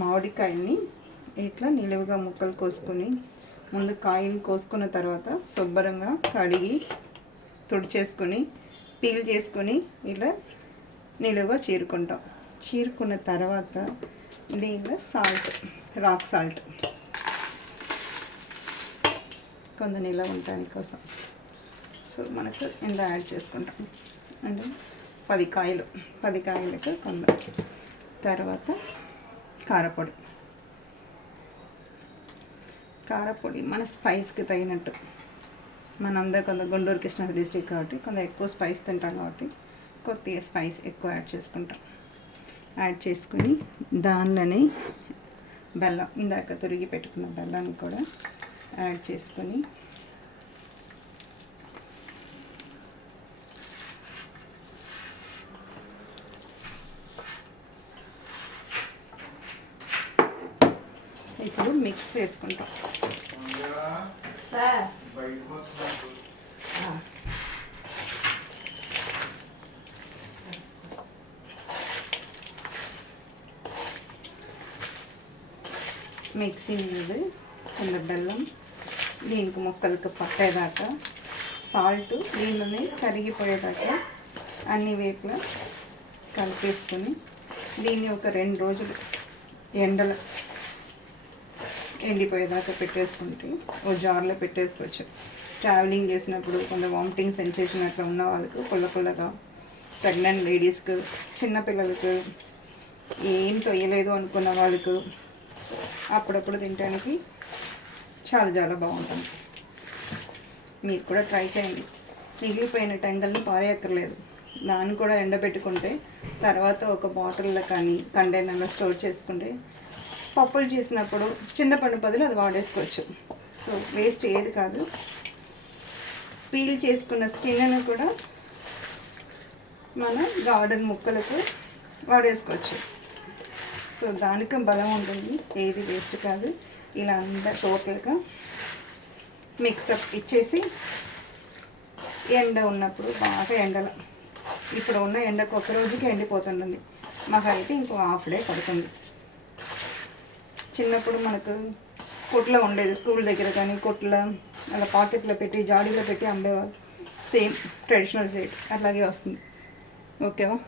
మామిడికాయని ఇట్లా నిలువుగా ముక్కలు కోసుకొని ముందు కాయలు కోసుకున్న తర్వాత శుభ్రంగా కడిగి తుడిచేసుకొని పీల్ చేసుకొని ఇలా నిలువుగా చీరుకున్న తర్వాత దీనిలో సాల్ట్, రాక్ సాల్ట్ కొంత నిలవ ఉండటానికి కోసం. సో మనకు ఎంత యాడ్ చేసుకుంటాం అంటే 10 కాయలకు కొంత. తర్వాత కారపొడి మన స్పైస్కి తగినట్టు. మనందరూ కొంత గుంటూరు కృష్ణా డిస్ట్రిక్ట్ కాబట్టి కొంత ఎక్కువ స్పైస్ తింటాం కాబట్టి కొద్దిగా స్పైస్ ఎక్కువ యాడ్ చేసుకుంటాం. యాడ్ చేసుకుని దానిలోనే బెల్లం, ఇందాక తురిగి పెట్టుకున్న బెల్లాన్ని కూడా యాడ్ చేసుకొని ఇప్పుడు మిక్స్ చేసుకుంటాం. మిక్సింగ్ ఇది కొంత బెల్లం దీనికి ముక్కలకు పట్టేదాకా, సాల్ట్ దీనిలోనే కరిగిపోయేదాకా అన్ని వైపులా కలిపేసుకొని దీన్ని ఒక 2 రోజులు ఎండలో ఎండిపోయేదాకా పెట్టేసుకుంటే ఓ జార్లో పెట్టేసుకోవచ్చు. ట్రావెలింగ్ చేసినప్పుడు కొంత వామిటింగ్ సెన్సేషన్ అట్లా ఉన్న వాళ్ళకు, పుల్లగా ప్రెగ్నెంట్ లేడీస్కు, చిన్నపిల్లలకు, ఏం తొయ్యలేదు అనుకున్న వాళ్ళకు అప్పుడప్పుడు తినడానికి చాలా బాగుంటుంది. మీరు కూడా ట్రై చేయండి. మిగిలిపోయిన టెంగల్ని పారేయక్కర్లేదు, దాన్ని కూడా ఎండబెట్టుకుంటే తర్వాత ఒక బాటిల్లో కానీ కంటైనర్లో స్టోర్ చేసుకుంటే పప్పులు చేసినప్పుడు చింతపండు బదులు అది వాడేసుకోవచ్చు. సో వేస్ట్ ఏది కాదు. పీల్ చేసుకున్న స్కిన్ను కూడా మన గార్డెన్ ముక్కలకు వాడేసుకోవచ్చు. సో దానికి బలం ఉంటుంది, ఏది వేస్ట్ కాదు. ఇలా అంతా టోటల్గా మిక్సప్ ఇచ్చేసి ఎండ ఉన్నప్పుడు బాగా ఎండలో, ఇప్పుడు ఉన్న ఎండకు ఒక రోజుకి ఎండిపోతుంటుంది. మాకైతే ఇంకో హాఫ్ డే పడుతుంది. చిన్నప్పుడు మనకు కొట్లో ఉండేది, స్కూల్ దగ్గర కానీ కొట్లో అలా పాకెట్లో పెట్టి జాడీలో పెట్టి అమ్మేవాళ్ళు. సేమ్ ట్రెడిషనల్ సైట్ అట్లాగే వస్తుంది. ఓకేవా?